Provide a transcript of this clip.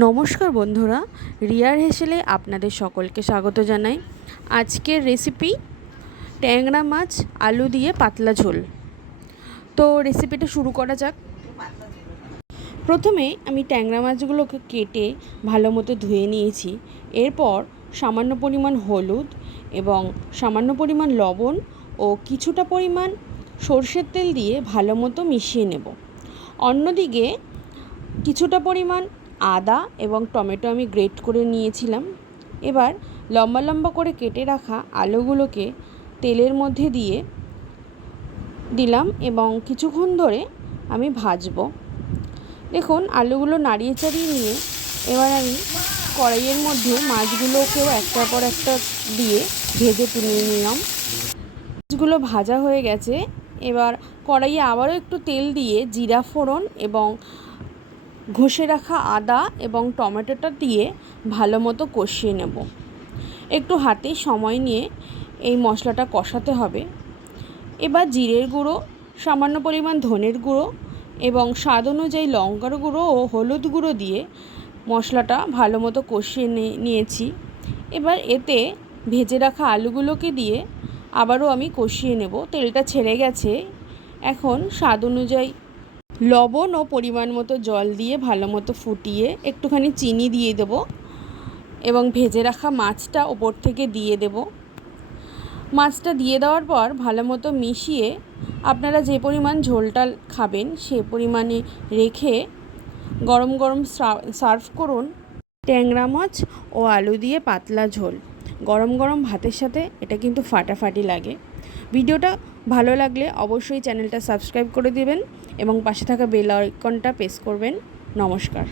নমস্কার বন্ধুরা, রিয়ার হেসেলে আপনাদের সকলকে স্বাগত জানাই। আজকের রেসিপি ট্যাংরা মাছ আলু দিয়ে পাতলা ঝোল। তো রেসিপিটা শুরু করা যাক। প্রথমে আমি ট্যাংরা মাছগুলোকে কেটে ভালো মতো ধুয়ে নিয়েছি। এরপর সামান্য পরিমাণ হলুদ এবং সামান্য পরিমাণ লবণ ও কিছুটা পরিমাণ সরষের তেল দিয়ে ভালো মতো মিশিয়ে নেব। অন্যদিকে কিছুটা পরিমাণ আদা এবং টমেটো আমি গ্রেট করে নিয়েছিলাম। এবার লম্বা লম্বা করে কেটে রাখা আলুগুলোকে তেলের মধ্যে দিয়ে দিলাম এবং কিছুক্ষণ ধরে আমি ভাজবো। দেখুন আলুগুলো নাড়িয়ে চাড়িয়ে নিয়ে এবার আমি কড়াইয়ের মধ্যে মাছগুলোকেও একটার পর একটা দিয়ে ভেজে তুলে নিলাম। মাছগুলো ভাজা হয়ে গেছে। এবার কড়াইয়ে আবারও একটু তেল দিয়ে জিরা ফোড়ন এবং ঘষে রাখা আদা এবং টমেটোটা দিয়ে ভালো মতো কষিয়ে নেব। একটু হাতে সময় নিয়ে এই মশলাটা কষাতে হবে। এবার জিরের গুঁড়ো, সামান্য পরিমাণ ধনের গুঁড়ো এবং স্বাদ অনুযায়ী লঙ্কার গুঁড়ো ও হলুদ গুঁড়ো দিয়ে মশলাটা ভালো মতো কষিয়ে নিয়েছি। এবার এতে ভেজে রাখা আলুগুলোকে দিয়ে আবারও আমি কষিয়ে নেব। তেলটা ছেড়ে গেছে। এখন স্বাদ অনুযায়ী লবণ ও পরিমাণ মতো জল দিয়ে ভালো মতো ফুটিয়ে একটুখানি চিনি দিয়ে দেব এবং ভেজে রাখা মাছটা ওপর থেকে দিয়ে দেব। মাছটা দিয়ে দেওয়ার পর ভালো মতো মিশিয়ে আপনারা যে পরিমাণ ঝোলটা খাবেন সে পরিমাণে রেখে গরম গরম সার্ভ করুন। ট্যাংরা মাছ ও আলু দিয়ে পাতলা ঝোল গরম গরম ভাতের সাথে এটা কিন্তু ফাটাফাটি লাগে। ভিডিওটা ভালো লাগলে অবশ্যই চ্যানেলটা সাবস্ক্রাইব করে দেবেন এবং পাশে থাকা বেল আইকনটা প্রেস করবেন। নমস্কার।